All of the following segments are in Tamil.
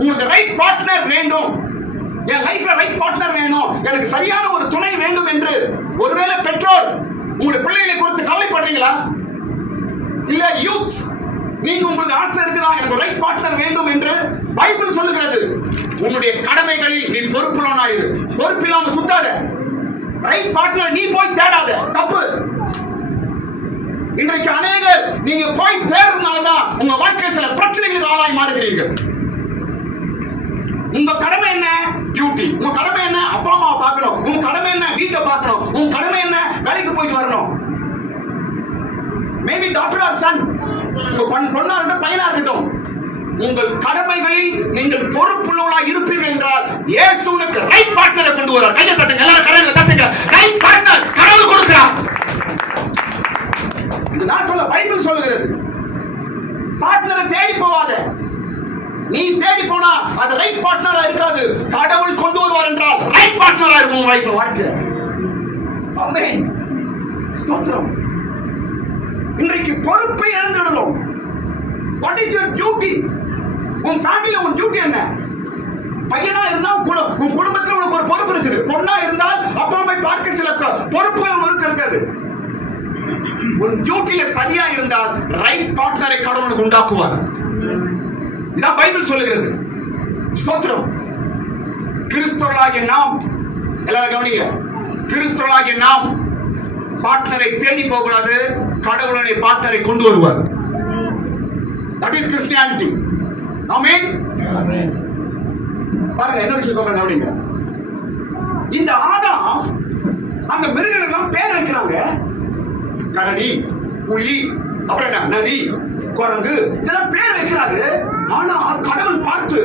உங்களுக்கு ரைட் பார்ட்னர் வேண்டும், என் லைஃப்ல ரைட் பார்ட்னர் வேணும், எனக்கு சரியான ஒரு துணை வேண்டும் என்று ஒருவேளை பெற்றோர் உங்களுடைய பிள்ளைகளை குறித்து கவலைப்படுறீங்களா? இல்ல யூத் நீங்க உங்களுக்கு ஆசை இருக்குதா எனக்கு ரைட் பார்ட்னர் வேண்டும் என்று? பைபிள் சொல்லுகிறது உன்னுடைய கடமைகளில் நீ பொறுப்புள்ளவனாயிரு, பொறுப்பில்லாம சுத்தாத. ரைட் பார்ட்னர் நீ போய் தேடாத, தப்பு. இன்றைக்கு அநேகர் நீங்க போய் தேடுறதுனாலதான் உங்க வாழ்க்கை சில பிரச்சனைகளுக்கு ஆளாய் மாறுகிறீர்கள். உங்க கடமை என்ன? டியூட்டி. உங்க கடமை என்ன? அப்பா அம்மாவை பார்க்கணும். உங்க கடமை என்ன? வீட்டை பார்க்கணும். உங்க கடமை என்ன? வேலைக்கு போயிட்டு வரணும். மேபி டாக்டர் ஆர் சன், பொண்ணா இருக்கட்டும் பையனா இருக்கட்டும், உங்கள் கடமைகளில் நீங்கள் பொறுப்புள்ளவர்களா இருப்பீர்கள் என்றால் இயேசுவுக்கு ரைட் பார்ட்னரை கொண்டு வர. கையை தட்டுங்க, எல்லாரும் கரங்களை தட்டுங்க. ரைட் பார்ட்னர் கடவுள் கொடுக்கிறார். இது நான் சொல்ல, பைபிள் சொல்லுகிறது. பார்ட்னரை தேடி போவாத. நீ தேடி போனா அது ரைட் பார்ட்னரா இருக்காது. கடவுள் கொண்டு வருவார் என்றால் ரைட் பார்ட்னரா இருக்கும் உங்க லைஃப்ல வாழ்க்கை. ஆமென். ஸ்தோத்திரம். இன்றைக்கு பொறுப்பை இழந்துடுறோம். What is your duty? உன் ஃபேமிலில உன் டியூட்டி என்ன? பையனா இருந்தா உன் குடும்பத்துல உனக்கு ஒரு பொறுப்பு இருக்குது. பொண்ணா இருந்தால் அப்பா அம்மா பார்க்க சில பொறுப்புகள் உனக்கு இருக்காது. உன் டியூட்டில சரியா இருந்தால் ரைட் பார்ட்னரை கடவுளுக்கு உண்டாக்குவார். இதான் பைபிள் சொல்லுகிறது. ஸ்தோத்திரம். கிறிஸ்தவர்களாகிய நாம், எல்லாரும் கவனிங்க, கிறிஸ்தவர்களாகிய நாம் பார்ட்னரை தேடி போகக்கூடாது, கடவுளுடைய பார்ட்னரை கொண்டு வருவார். That is Christianity. ஆமென். பாருங்க என்ன விஷயம் சொல்றேன் கவனிங்க. இந்த ஆதாம் அந்த மிருகங்களுக்கெல்லாம் பேர் வைக்கிறாங்க. கரடி, புலி, அப்புறம் என்ன, நரி, குரங்கு, இதெல்லாம் பேர் வைக்கிறாங்க. ஆனா கடவுள் பார்த்து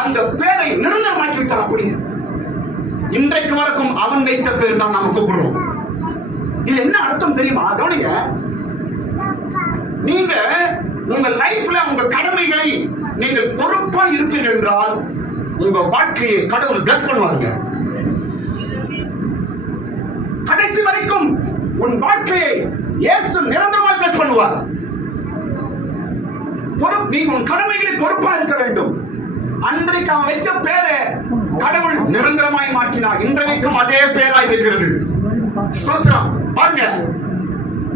அந்த பேரை நிரந்தரமாக்கி விட்டார். அப்படி இன்றைக்கு வரைக்கும் அவன் வைத்த பேர் தான் நாம கூப்பிடுறோம். இது என்ன அர்த்தம் தெரியுமா? கவனிங்க. நீங்க உங்க லைஃப்ல உங்க கடமைகளை நீங்கள் பொறுப்பா இருப்பீர்கள் என்றால் உங்க வாழ்க்கையை கடவுள் பிளஸ் பண்ணுவாங்க. கடைசி வரைக்கும் உன் வாழ்க்கையை இயேசு நிரந்தரமாக பிளஸ் பண்ணுவார். நீங்க உன் கடமைகளை பொறுப்பா இருக்க வேண்டும். அன்றைக்கு அவன் வச்ச பேரை கடவுள் நிரந்தரமாய் மாற்றினார். இன்றைக்கும் அதே பேரா இருக்கிறது. ஸ்தோத்திரம். பாருங்க,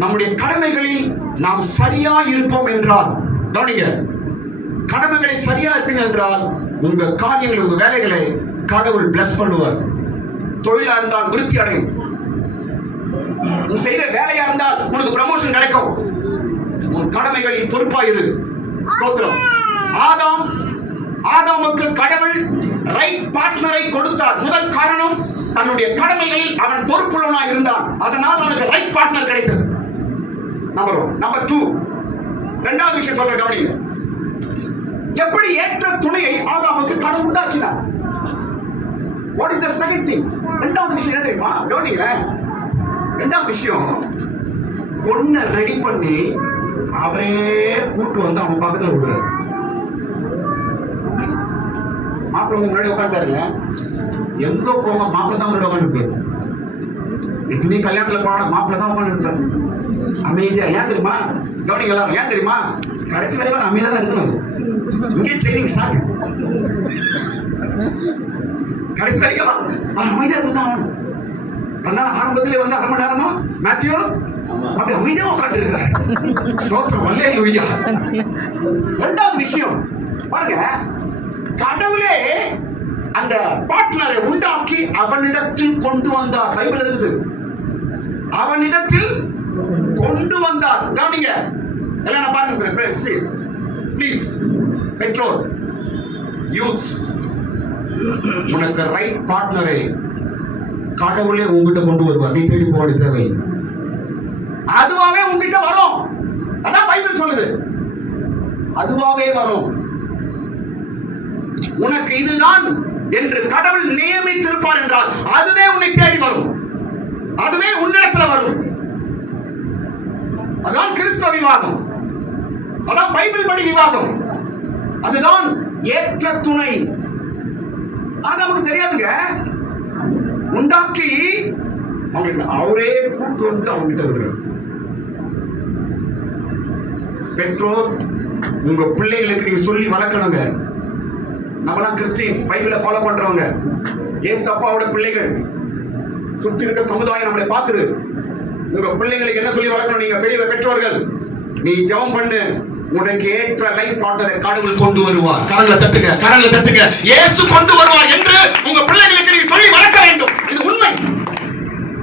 நம்முடைய கடமைகளில் நாம் சரியா இருப்போம் என்றால், கவனிங்க, கடமைகளை சரியா இருப்பீங்க என்றால் உங்க காரியங்கள் உங்க வேலைகளை கடவுள் பிளஸ் பண்ணுவார். தொழிலா இருந்தால் விருத்தி அடையும். நீ செய்யற வேலையா இருந்தால் உனக்கு ப்ரமோஷன் கிடைக்கும். உன் கடமைகளில் பொறுப்பாயிரு. ஸ்தோத்திரம். ஆதாமுக்கு கடவுள் ரைட் பார்ட்னரை கொடுத்தார். முதல் காரணம், தன்னுடைய கடமைகளில் அவன் பொறுப்புள்ளவனாக இருந்தான். அதனால் அவனுக்கு ரைட் பார்ட்னர் கிடைத்தது. நம்பர் 2, இரண்டாவது விஷயம் சொல்ற கவனிங்க. எப்படி ஏற்ற துணையை ஆதாமுக்கு கடவுள் உண்டாக்கினார். What is the second thing? இரண்டாவது விஷயம் என்ன தெரியுமா? கவனிங்க. இரண்டாவது விஷயம், பொண்ணை ரெடி பண்ணி அவரே கூட்டு வந்து அவன் பக்கத்துல விடுறாரு. மாப்பிள்ளை முன்னாடி உட்காந்துருங்க. எங்க போங்க மாப்பிள்ளை தான் முன்னாடி உட்காந்துருப்பாரு. இத்தனை கல்யாணத்துல போன மாப்பிள்ளை தான் உட்காந்துருப்பாரு அமைதியா. ஏன் தெரியுமா? கவனிங்க எல்லாரும். ஏன் தெரியுமா? கடைசி வரைக்கும் அமைதியா தான் இருக்கணும். இங்கே ட்ரைனிங் ஸ்டார்ட். கடைசி வரைக்கும் அமைதியா இருந்தா ஆகணும். அதனால ஆரம்பத்திலே வந்து 1/2 மணி நேரமா மேத்யூ அப்படி அமைதியா உட்காந்து இருக்கிறார். ஸ்தோத்திரம். அல்லேலூயா. இரண்டாவது விஷயம் பாருங்க, கடவுளே அந்த பார்ட்னரை உண்டாக்கி அவனிடத்தில் கொண்டு வந்தார். பைபிள் இருக்குது. அவனிடத்தில் கொண்டு வந்தார். கவனிங்க எல்லாம் பாருங்க ப்ளீஸ். பெற்றோர், யூத்ஸ், உனக்கு ரைட் பார்ட்னரை கடவுளே உங்ககிட்ட கொண்டு வருவார். நீ தேடி போக வேண்டிய தேவையில்லை. அதுவாவே உங்ககிட்ட வரும். அதான் பைபிள் சொல்லுது. அதுவாவே வரும். உனக்கு இதுதான் என்று கடவுள் நியமித்திருப்பார் என்றால் அதுவே உன்னை தேடி வரும். அதுவே உன்னிடத்துல வரும். அதான் கிறிஸ்தவ விவாதம். அதான் பைபிள் படி விவாதம். அதுதான் ஏற்ற துணை. ஆனா நமக்கு தெரியாதுங்க. உண்டாக்கி அவங்களுக்கு அவரே கூட்டு வந்து அவங்க கிட்ட விடுறாரு. பெற்றோர் உங்க பிள்ளைகளுக்கு நீங்க சொல்லி வளர்க்கணுங்க. நம்மலாம் கிறிஸ்டியன்ஸ், பைபிளை ஃபாலோ பண்றவங்க, இயேசு அப்பாவோட பிள்ளைகள். சுத்தி இருக்க சமுதாயம் நம்மளை பாக்குது. உங்க பிள்ளைங்களுக்கு என்ன சொல்லி வளர்க்கணும்? நீங்க பெரிய பெற்றோர்கள், நீ ஜெபம் பண்ணு, உனக்கு ஏற்ற லைஃப் பார்ட்னரை கடவுள் கொண்டு வருவார். கரங்களை தட்டுங்க, கரங்களை தட்டுங்க. இயேசு கொண்டு வருவார் என்று உங்க பிள்ளைகளுக்கு நீங்க சொல்லி வளர்க்க வேண்டும். இது உண்மை,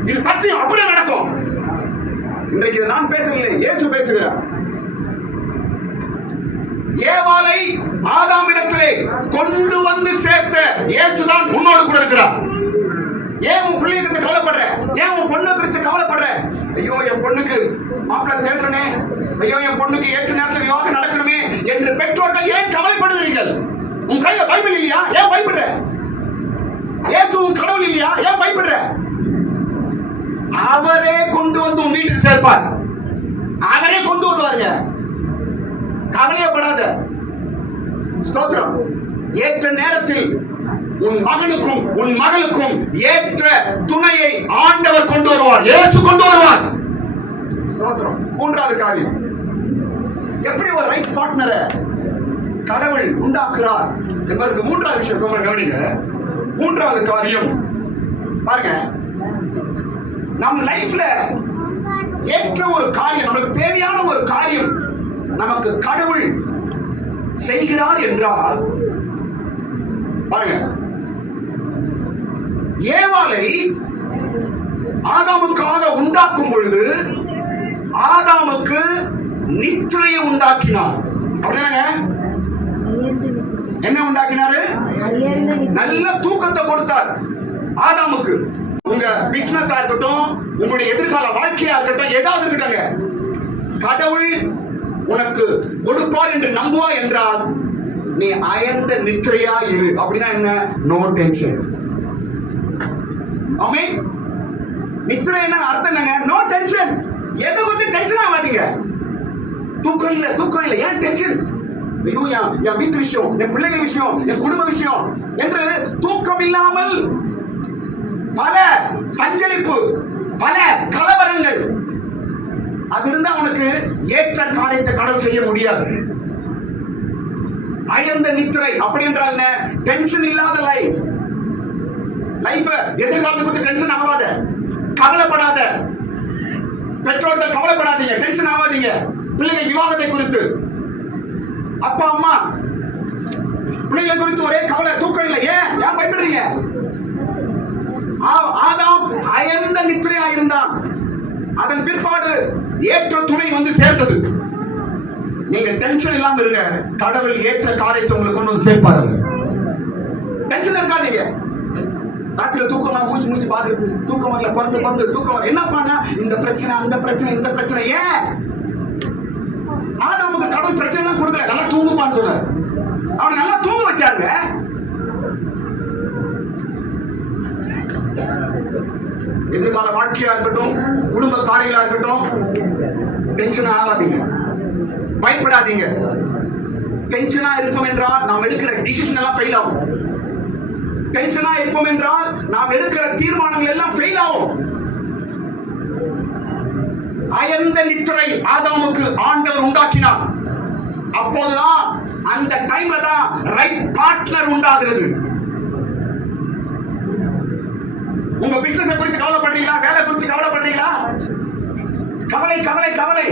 இது சத்தியம், அப்படியே நடக்கும். இன்றைக்கு நான் பேசவில்லை, இயேசு பேசுகிறார். ஏவாளை ஆதாமிடத்திலே கொண்டு வந்து சேர்த்த இயேசுதான் உன்னோடு கூட இருக்கிறார். ஏன் உன் பிள்ளைய குறித்து கவலைப்படுற? ஏன் உன் பொண்ணு குறித்து கவலைப்படுற? ஐயோ என் பொண்ணுக்கு மாப்பிள்ளை தேடுறனே, ஐயோ என் பொண்ணுக்கு ஏற்ற நேரத்தில் விவாகம் நடக்கணுமே என்று பெற்றோர்கள் ஏன் கவலைப்படுகிறீர்கள்? உன் கையில பைபிள் இல்லையா? ஏன் பயப்படுற? இயேசு உன் கடவுள் இல்லையா? ஏன் பயப்படுற? அவரே கொண்டு வந்து உன் வீட்டுக்கு சேர்ப்பார். அவரே கொண்டு வருவாருங்க, கவலையப்படாத. ஸ்தோத்திரம். ஏற்ற நேரத்தில் உன் மகனுக்கும் உன் மகளுக்கும் ஏற்ற துணையை ஆண்டவர் கொண்டு வருவார், இயேசு கொண்டு வருவார். ஸ்தோத்திரம். மூன்றாவது காரியம், எப்படி ஒரு ரைட் பார்ட்னரை கடவுள் உண்டாக்குறார் என்பதற்கு மூன்றாவது விஷயம் சொல்ல கவனிங்க. மூன்றாவது காரியம் பாருங்க, நம் லைஃப்ல ஏற்ற ஒரு காரியம், நமக்கு தேவையான ஒரு காரியம் நமக்கு கடவுள் செய்கிறார் என்றால் பாருங்க, ஏவாளை ஆதாமுக்காக உண்டாக்கும் பொழுது ஆதாமுக்கு நித்திரையை உண்டாக்கினார். அப்படிதானங்க? என்ன உண்டாக்கினாரு? நல்ல தூக்கத்தை கொடுத்தார் ஆதாமுக்கு. உங்க பிசினஸா இருக்கட்டும், உங்களுடைய எதிர்கால வாழ்க்கையா இருக்கட்டும், ஏதாவது இருக்கட்டங்க, கடவுள் உனக்கு கொடுப்பார் என்று நம்புவா என்றால் நீ அயர்ந்த நித்திரையா இரு. அப்படின்னா என்ன? No tension. ஆமென். நித்திரை என்ன அர்த்தம்? என்னங்க? No tension. எதை குறித்து டென்ஷன் ஆகாதீங்க. தூக்கம் இல்ல, தூக்கம் இல்ல, ஏன் டென்ஷன்? ஐயோ என் வீட்டு விஷயம், என் பிள்ளைகள் விஷயம், என் குடும்ப விஷயம் என்று தூக்கம் இல்லாமல் பல சஞ்சலிப்பு, பல கலவரங்கள், அது இருந்தா உனக்கு ஏற்ற காரியத்தை கடவுள் செய்ய முடியாது. அயர்ந்த நித்திரை அப்படி என்றால் என்ன? டென்ஷன் இல்லாத லைஃப். எதிர்காலத்தை குறித்து டென்ஷன் ஆகாத, கவலைப்படாத. பெற்றோர்கள் கவலைப்படாதீங்க, டென்ஷன் ஆகாதீங்க. பிள்ளைகள் விவாகத்தை குறித்து, அப்பா அம்மா பிள்ளைகள் குறித்து ஒரே கவலை, தூக்கம் இல்லை. ஏன் பயப்படுறீங்க? ஆதாம் அயர்ந்த நித்திரையா இருந்தான். அதன் பிற்பாடு ஏற்ற துணை வந்து சேர்ந்தது. நீங்க டென்ஷன் இல்லாம இருங்க, கடவுள் ஏற்ற காரியத்தை உங்களுக்கு கொண்டு வந்து சேர்ப்பாரு. டென்ஷன் இருக்காதீங்க. ராத்திரில தூக்கமா மூச்சு பாக்குறது, தூக்கம் வரல, பிறந்து தூக்கம் என்ன பண்ணா, இந்த பிரச்சனை அந்த பிரச்சனை இந்த பிரச்சனை. ஏன் ஆதாமுக்கு கடவுள் பிரச்சனை தான் கொடுக்கல, நல்லா தூங்குப்பான்னு சொன்னார். அவனை நல்லா தூங்க வச்சாங்க. எதிர்கால வாழ்க்கையா இருக்கட்டும், குடும்ப காரியங்களா இருக்கட்டும், டென்ஷன் ஆகாதீங்க, பயப்படாதீங்க. டென்ஷனா இருக்கும் என்றால் நாம் எடுக்கிற டிசிஷன் எல்லாம் ஃபெயில் ஆகும். டென்ஷனா இருப்போம் என்றால் நாம் எடுக்கிற தீர்மானங்கள் எல்லாம் ஃபெயில் ஆகும். அயர்ந்த நித்திரை ஆதாமுக்கு ஆண்டவர் உண்டாக்கினார். அப்போதுதான், அந்த டைம்ல தான் ரைட் பார்ட்னர் உண்டாகிறது. உங்க பிசினஸ் குறித்து கவலைப்படுறீங்களா? வேலை குறித்து கவலைப்படுறீங்களா? கவலை கவலை கவலை.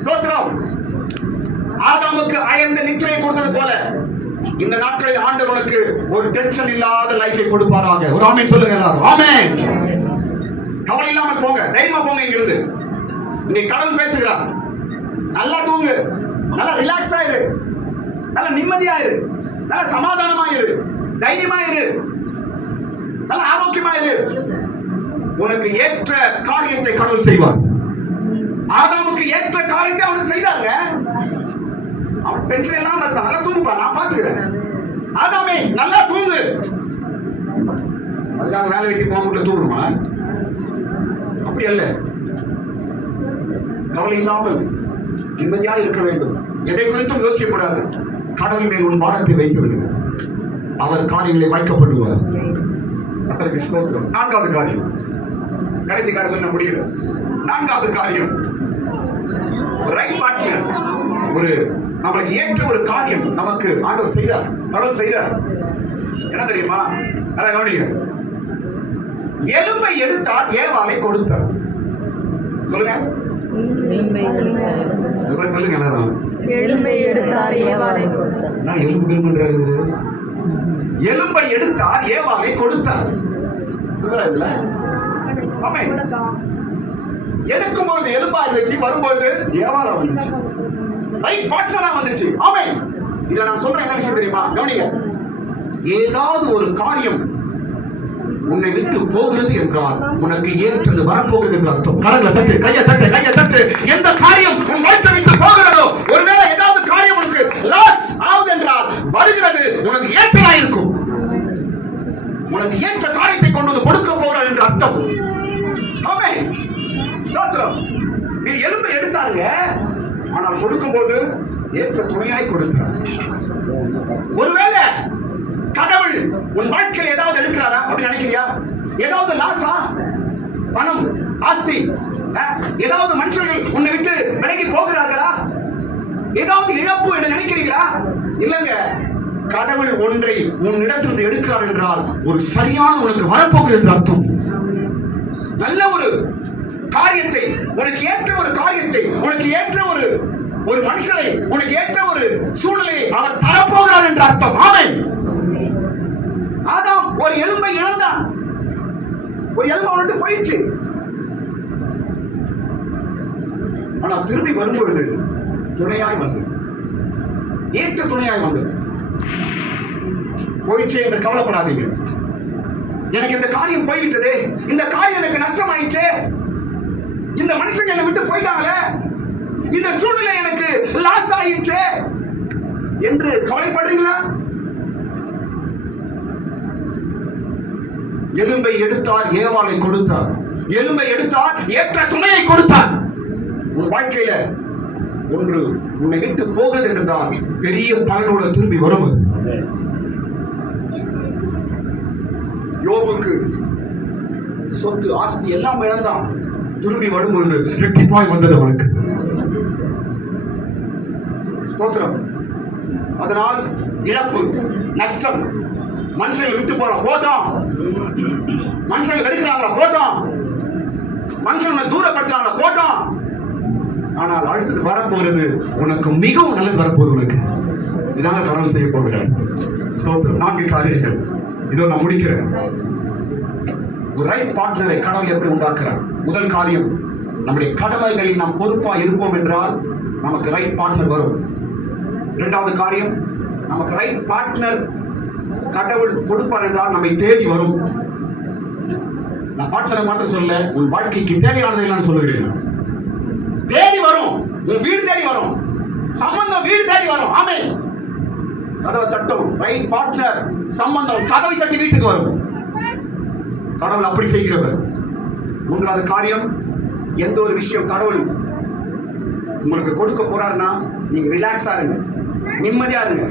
ஸ்தோத்திரம். ஆதாமுக்கு அயர்ந்த நித்திரை கொடுத்தது போல இந்த நாட்களில் ஆண்டவர் உனக்கு ஒரு டென்ஷன் இல்லாத லைஃபை கொடுப்பாராக. ஒரு ஆமென் சொல்லுங்க எல்லாரும். ஆமென். கவலை இல்லாமல் போங்க, தைரியமா போங்க. இங்கிருந்து நீ கடவுள் பேசுகிறார். நல்லா தூங்கு, நல்லா ரிலாக்ஸ் ஆயிரு, நல்லா நிம்மதியாயிரு, நல்லா சமாதானமாயிரு, தைரியமாயிரு, நல்ல ஆரோக்கியமாயிரு. உனக்கு ஏற்ற காரியத்தை கடவுள் செய்வார். ஆதாமுக்கு ஏற்ற காரியத்தை அவனுக்கு செய்தாங்க. அவன் டென்ஷன் இல்லாம இருந்தான். நல்லா தூங்குப்பா, நான் பாத்துக்கிறேன். ஆதாமே நல்லா தூங்கு. அதுக்காக வேலை வெட்டி போக தூங்கணுமா? அப்படி அல்ல. கவலை இல்லாமல் நிம்மதியா இருக்க வேண்டும். எதை குறித்தும் யோசிக்கக்கூடாது. கடவுள் மேல் உன் பாரத்தை வைத்து விடு, அவர் காரியங்களை வைக்கப்படுவார். அதற்கு ஸ்தோத்திரம். நான்காவது காரியம், கடைசி காரியம் சொல்ல முடியல. நான்காவது காரியம், ரைட் பார்ட்னர், ஒரு நம்மளுக்கு ஏற்ற ஒரு காரியம் நமக்கு ஆண்டவர் செய்கிறார், கடவுள் செய்கிறார். என்ன தெரியுமா? அதான் கவனிங்க. எலும்பை எடுத்தார், ஏவாளை கொடுத்தார். சொல்லுங்க சொல்லுங்க. எலும்பை எடுத்தார், ஏவாளை கொடுத்தார். நான் எலும்பு எலும்பை எடுத்தார், ஏவாளை கொடுத்தார். எடுக்கும்போது எலும்பா இருந்துச்சு, வரும்போது ஏவாளா வந்துச்சு, ரைட் பார்ட்னரா வந்துச்சு. ஆமென். இத நான் சொல்றேன் என்ன விஷயம் தெரியுமா? கவனிங்க. ஏதாவது ஒரு காரியம் உன்னை விட்டு போகிறது என்றால் உனக்கு ஏற்றது வரப்போகிறது என்று அர்த்தம். கரங்களை தட்டு, கையை தட்டு, கையை தட்டு. எந்த காரியம் உன் வாழ்க்கை விட்டு போகிறதோ, ஒருவேளை ஏதாவது காரியம் உனக்கு லாஸ் ஆகுது என்றால் வருகிறது உனக்கு ஏற்றதா இருக்கும். உனக்கு ஏற்ற காரியத்தை கொண்டு வந்து கொடுக்க போகிறார் என்று அர்த்தம். ஆமென். ஸ்தோத்திரம். நீ எலும்பை எடுத்தாருங்க, ஆனால் கொடுக்கும்போது ஏற்ற துணையாய் கொடுத்தார். ஒருவேளை கடவுள் உன் வாழ்க்கையில் ஏதாவது எடுக்கிறாரா அப்படி நினைக்கிறியா? ஏதாவது லாஸா? பணம், ஆஸ்தி, ஏதாவது மனுஷர்கள் உன்னை விட்டு விலகி போகிறார்களா? ஏதாவது இழப்பு என்று நினைக்கிறீங்களா? இல்லங்க. கடவுள் ஒன்றை உன்னிடத்திலிருந்து எடுக்கிறார் என்றால் ஒரு சரியான உனக்கு வரப்போகிறது என்று அர்த்தம். நல்ல ஒரு காரியத்தை, உனக்கு ஏற்ற ஒரு காரியத்தை, உனக்கு ஏற்ற ஒரு மனுஷனை, உனக்கு ஏற்ற ஒரு சூழ்நிலையை அவர் தரப்போகிறார் என்று அர்த்தம். ஆமென். ஆதாம் ஒரு எலும்பை இழந்தான், ஒரு எலும்பு அவனுக்கு போயிடுச்சு. ஆனா திரும்பி வரும்பொழுது துணையாய் வந்து, ஏற்ற துணையாய் வந்து, போயிடுச்சு என்று கவலைப்படாதீங்க. எனக்கு இந்த காரியம் போய்விட்டதே, இந்த காரியம் எனக்கு நஷ்டமாயிடுச்சு, இந்த மனுஷங்க என்னை விட்டு போயிட்டாங்களே, இந்த சூழ்நிலை எனக்கு லாஸ் ஆயிடுச்சு என்று கவலைப்படுறீங்களா? எலும்பை எடுத்தார், ஏவாளை கொடுத்தார். எலும்பை எடுத்தார், ஏற்ற துணையை கொடுத்தார். உன் வாழ்க்கையில ஒன்று உன்னை விட்டு போகிறது என்றால் பெரிய பலனோட திரும்பி வரும். யோபுக்கு சொத்து, ஆஸ்தி எல்லாம் இழந்தான். திரும்பி வரும்பொழுது ரெட்டிப்பாய் வந்தது அவனுக்கு. ஸ்தோத்திரம். அதனால் இழப்பு, நஷ்டம், மனுஷங்களை விட்டு போறோம் போட்டோம், மனுஷங்களை வெறுக்கிறாங்களா போட்டோம், மனுஷங்களை தூரப்படுத்துறாங்களா போட்டோம். ஆனால் அடுத்தது வரப்போகிறது உனக்கு மிகவும் நல்லது வரப்போகுது. உனக்கு இதாங்க கடவுள் செய்ய போகிறார். ஸ்தோத்திரம். 4 காரியங்கள் இதோ நான் முடிக்கிறேன். ஒரு ரைட் பார்ட்னரை கடவுள் எப்படி உண்டாக்குறார்? முதல் காரியம், நம்முடைய கடமைகளில் நாம் பொறுப்பா இருப்போம் என்றால் நமக்கு ரைட் பார்ட்னர் வரும். இரண்டாவது காரியம், நமக்கு ரைட் பார்ட்னர் கடவுள் கொடுப்பார் என்றால் நம்மை தேடி வரும். நான் பார்ட்னரை மாற்ற சொல்ல, உன் வாழ்க்கைக்கு தேவையானதை நான் சொல்லுகிறேன். தேடி வரும், உன் வீடு தேடி வரும், சம்பந்தம் வீடு தேடி வரும். ஆமென். கதவை தட்டும், ரைட் பார்ட்னர் சம்பந்தம் கதவை தட்டி வீட்டுக்கு வரும். கடவுள் அப்படி செய்கிறவர். மூன்றாவது காரியம், எந்த ஒரு விஷயம் கடவுள் உங்களுக்கு கொடுக்க போறாருன்னா நீங்க ரிலாக்ஸா இருங்க, நிம்மதியா இருங்க.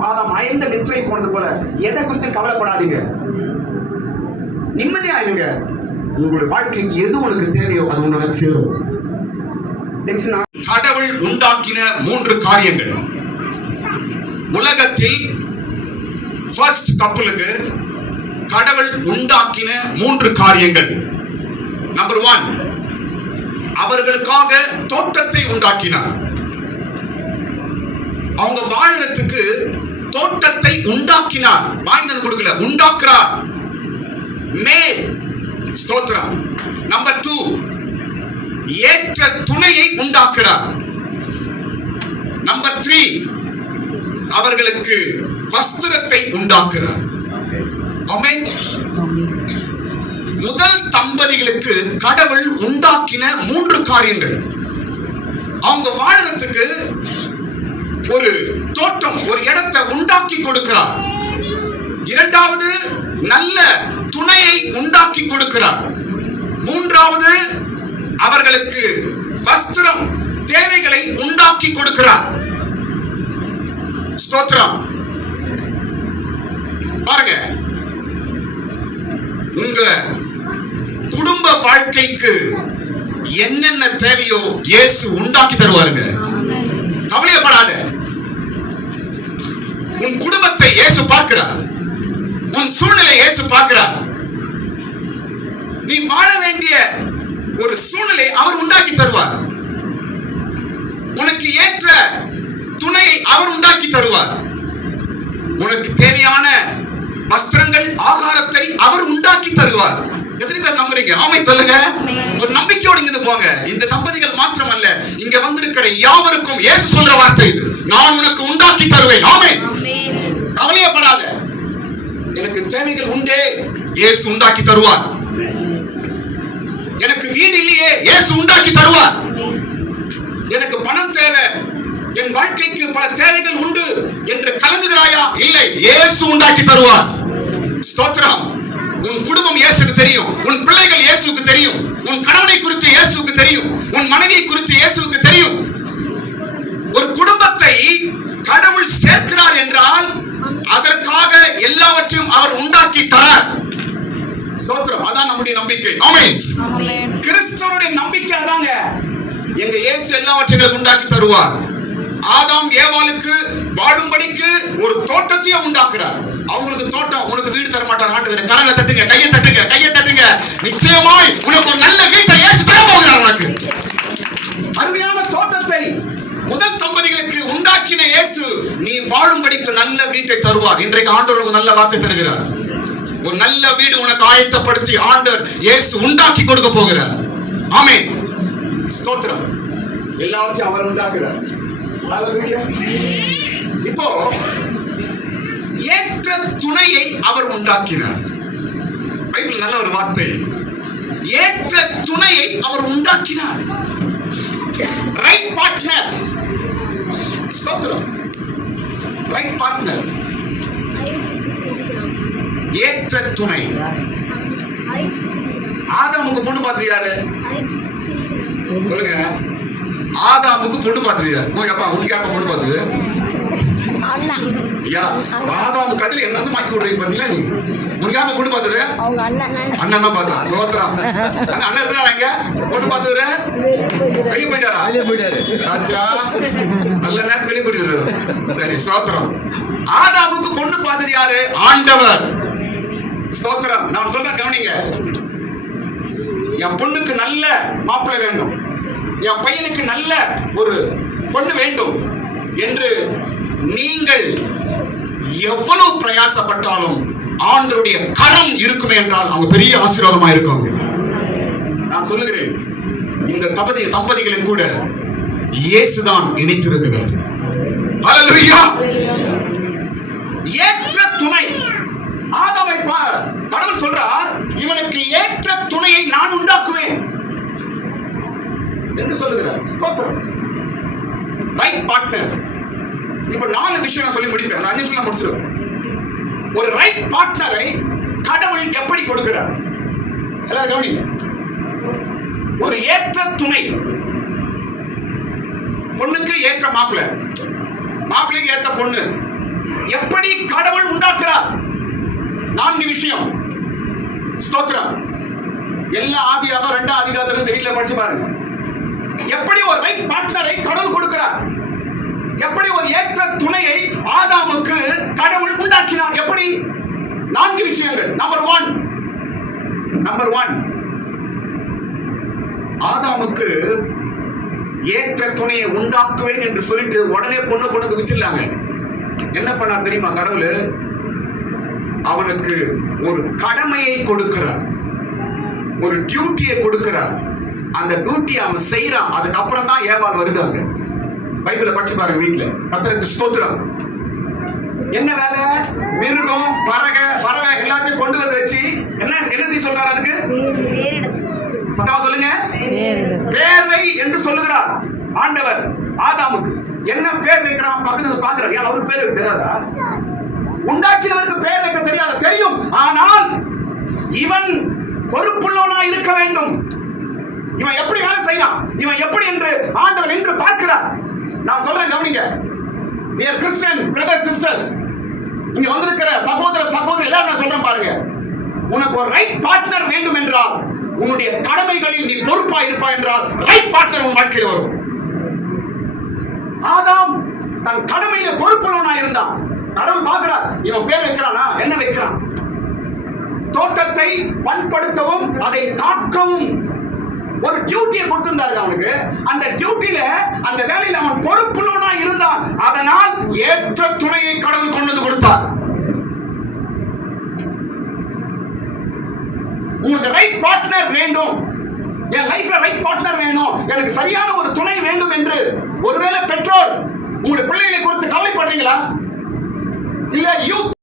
மாதம் 5 நிற்றை போனது போல எதை குறித்து கவலைப்படாதீங்க, நிம்மதியா இருங்க. உங்களுடைய வாழ்க்கைக்கு எது உனக்கு தேவையோ அது உனக்கு சேரும். கடவுள் உண்டாக்கின 3 காரியங்கள். உலகத்தில் ஃபர்ஸ்ட் கப்பலுக்கு கடவுள் உண்டாக்கின 3 காரியங்கள். நம்பர் 1, அவர்களுக்காக தோட்டத்தை உண்டாக்கினார். அவங்க வாழறதுக்கு தோட்டத்தை உண்டாக்கினார். வாங்கினது கொடுக்கல, உண்டாக்குறார். ஸ்தோத்திரம். நம்பர் 2, ஏற்ற துணையை உண்டாக்குறார். நம்பர் 3, அவர்களுக்கு வஸ்திரத்தை உண்டாக்குறார். ஆமென். முதல் தம்பதிகளுக்கு கடவுள் உண்டாக்கின 3 காரியங்கள். அவங்க வாழறதுக்கு ஒரு தோட்டம், ஒரு இடத்தை உண்டாக்கி கொடுக்கிறார். இரண்டாவது, நல்ல துணையை உண்டாக்கி கொடுக்கிறார். மூன்றாவது, அவர்களுக்கு வஸ்திரம், தேவைகளை உண்டாக்கி கொடுக்கிறார். ஸ்தோத்திரம். பாருங்க, உங்க குடும்ப வாழ்க்கைக்கு என்னென்ன தேவையோ இயேசு உண்டாக்கி தருவாருங்க. கவலையப்படாத. உன் குடும்பத்தை இயேசு பார்க்கிறார். உன் சூழ்நிலை இயேசு பார்க்கிறார். நீ வாழ வேண்டிய ஒரு சூழ்நிலை அவர் உண்டாக்கி தருவார். உனக்கு ஏற்ற துணையை அவர் உண்டாக்கி தருவார். உனக்கு தேவையான வஸ்திரங்கள், ஆகாரத்தை அவர் உண்டாக்கி தருவார். எத்தனை பேர் நம்புறீங்க? ஆமென் சொல்லுங்க. ஒரு நம்பிக்கையோடு இங்க போங்க. இந்த தம்பதிகள் மாத்திரமல்ல, இங்க வந்திருக்கிற யாவருக்கும் இயேசு சொல்ற வார்த்தை இது. நான் உனக்கு உண்டாக்கி தருவேன். ஆமென். கவலையப்படாத. எனக்கு தேவைகள் உண்டே, இயேசு உண்டாக்கி தருவார். எனக்கு வீடு இல்லையே, இயேசு உண்டாக்கி தருவார். எனக்கு பணம் தேவை, என் வாழ்க்கைக்கு பல தேவைகள் உண்டு என்று கலங்குகிறாயா? இல்லை, இயேசு உண்டாக்கி தருவார். ஸ்தோத்திரம். உன் குடும்பம் இயேசுக்கு தெரியும். உன் பிள்ளைகள் இயேசுக்கு தெரியும். உன் கணவனை குறித்து இயேசுக்கு தெரியும். உன் மனைவியை குறித்து இயேசுக்கு தெரியும். ஒரு குடும்பத்தை கடவுள் சேர்க்கிறார் என்றால் அதற்காக எல்லாவற்றையும் அவர் உண்டாக்கி தரார். ஸ்தோத்திரம். அதான் நம்முடைய நம்பிக்கை. ஆமென். கிறிஸ்துவனுடைய நம்பிக்கை அதாங்க. எங்க இயேசு எல்லாவற்றையும் உண்டாக்கி தருவார். ஆதாம் ஏவாளுக்கு வாழும்படிக்கு ஒரு தோட்டத்தையே உண்டாக்குறார். அவங்களுக்கு தோட்டம், உனக்கு வீடு தர மாட்டார். ஆண்டவரே, கரங்களை தட்டுங்க, கையை தட்டுங்க, கையை தட்டுங்க. நிச்சயமாய் உனக்கு ஒரு நல்ல வீட்டை இயேசு தர போகிறார். உனக்கு அருமையான தோட்டத்தை முதல் தம்பதிகளுக்கு உண்டாக்கின இயேசு நீ வாழும்படிக்கு நல்ல வீட்டை தருவார். இன்றைக்கு ஆண்டவர் ஒரு நல்ல வார்த்தை தருகிறார். ஒரு நல்ல வீடு உனக்கு ஆயத்தப்படுத்தி ஆண்டவர் இயேசு உண்டாக்கி கொடுக்க போகிறார். ஆமென். ஸ்தோத்திரம். எல்லாவற்றையும் அவர் உண்டாக்குறார். இப்போ ஏற்ற துணையை அவர் உண்டாக்கினார். பைபிள் நல்ல ஒரு வார்த்தை. ஏற்ற துணையை அவர் உண்டாக்கினார். Right partner. ஸ்தோத்திரம். Right partner. ஏற்ற துணை. ஆதாமுக்கு பொண்ணு பார்த்தது யாரு? சொல்லுங்க. ஆதாமுக்கு பொண்ணு பார்த்தது யாரு? உனக்கு யாப்பா பொண்ணு பார்த்தது? ஆதாமு கதில என்ன வந்து மாக்கி விடுறீங்க பாத்தீங்களா? நீ உனக்கு யாப்பா பொண்ணு பார்த்தது? அண்ணன் தான் பார்த்தா. சோத்திரம். அண்ணன் இருக்கிறாங்க. பொண்ணு பார்த்தது வெளியே போயிட்டாரா? ராஜா நல்ல நேரத்துக்கு வெளியே போயிட்டு. சரி, சோத்திரம். ஆதாமுக்கு பொண்ணு பார்த்தது யாரு? ஆண்டவர். ஸ்தோத்திரம். நான் சொல்றேன், கவனிங்க. என் பொண்ணுக்கு நல்ல மாப்பிள்ளை வேண்டும், என் பையனுக்கு நல்ல ஒரு பொண்ணு வேண்டும் என்று நீங்கள் எவ்வளவு பிரயாசப்பட்டாலும் ஆண்டவருடைய கரம் இருக்குமே என்றால் அவங்க பெரிய ஆசீர்வாதமா இருக்காங்க. நான் சொல்லுகிறேன், இந்த தம்பதிகளின் கூட இயேசுதான் இணைத்திருக்கிறார். ஹல்லேலூயா. ஏற்ற துணை. ஆதாமை கடவுள் சொல்றார், இவனுக்கு ஏற்ற துணையை நான் உண்டாக்குவேன் என்று சொல்லுகிறார். ஸ்தோத்திரம். Right partner. இப்ப 4 விஷயம் நான் சொல்லி முடிப்பேன். 5 நிமிஷம் முடிச்சிருவேன். ஒரு ரைட் பார்ட்னரை கடவுள் எப்படி கொடுக்கிறார்? எல்லாரும் கவனிங்க. ஒரு ஏற்ற துணை. பொண்ணுக்கு ஏற்ற மாப்பிள்ளை, மாப்பிள்ளைக்கு ஏற்ற பொண்ணு. எப்படி கடவுள் உண்டாக்குறார்? 4 விஷயம். ஸ்தோத்திரம். எல்லா ஆதியாகமம் 2 அதிகாரத்துல வீட்டில் படிச்சு பாருங்க. எப்படி ஒரு ரைட் பார்ட்னரை கடவுள் கொடுக்கிறார்? எப்படி ஒரு ஏற்ற துணையை ஆதாமுக்கு கடவுள் உண்டாக்கினார்? எப்படி? 4 விஷயங்கள். நம்பர் 1 ஆதாமுக்கு ஏற்ற துணையை உண்டாக்குவேன் என்று சொல்லிட்டு உடனே பொண்ணுக்கு வச்சிடலாங்க. என்ன பண்ணார் தெரியுமா? கடவுள் அவனுக்கு ஒரு கடமையை கொடுக்கிறார், ஒரு டியூட்டியை கொடுக்கிறார். அந்த டியூட்டி அவன் செய்யறான். அதுக்கப்புறம் தான் ஏவாள் வருதாங்க. பைபிளை படிச்சு பாருங்க வீட்டுல. கர்த்தருக்கு ஸ்தோத்திரம். என்ன வேலை? மிருகம், பறவை எல்லாத்தையும் கொண்டு வந்து வச்சு என்ன செய்ய சொல்றாரு? அதுக்கு சத்தமா சொல்லுங்க. பேர்வை என்று சொல்லுகிறார் ஆண்டவர் ஆதாமுக்கு. என்ன பேர் வைக்கிறான்? பக்கத்துல பாக்குறாரு. ஏன் அவருக்கு பேர் வைக்க தெரியாதா? உண்டாக்கினவருக்கு பேர் வைக்க தெரியாது, தெரியும். ஆனால் இவன் பொறுப்புள்ளவனா இருக்க வேண்டும். இவன் எப்படி வேலை செய்யலாம், இவன் எப்படி என்று ஆண்டவர் என்று பார்க்கிறார். நான் சொல்றேன், கவனிங்க. Dear Christian brothers sisters, இங்க வந்திருக்கிற சகோதர சகோதரி எல்லாரும் நான் சொல்றேன் பாருங்க. உனக்கு ஒரு ரைட் பார்ட்னர் வேண்டும் என்றால், உன்னுடைய கடமைகளில் நீ பொறுப்பா இருப்பா என்றால் ரைட் பார்ட்னர் உன் வாழ்க்கையில் வரும். ஆதாம் இருந்தான். கடவுள் பார்க்கிறார், இவன் பேர் வைக்கிறானா, என்ன வைக்கிறான். தோட்டத்தை பண்படுத்தவும் அதை காக்கவும் ஒரு டியூட்டியை கொடுத்திருந்தாரு அவனுக்கு. அந்த டியூட்டியில அந்த வேலையில அவன் பொறுப்புள்ளவனா இருந்தான். அதனால் ஏற்ற துணையை கடவுள் கொண்டு வந்து கொடுத்தார். உங்களுக்கு ரைட் பார்ட்னர் வேண்டும், என் லைஃப்ல ரைட் பார்ட்னர் வேணும், எனக்கு சரியான ஒரு துணை வேண்டும் என்று ஒருவேளை பெற்றோர் உங்களுடைய பிள்ளைகளை குறித்து கவலைப்படுறீங்களா? இல்ல யூத்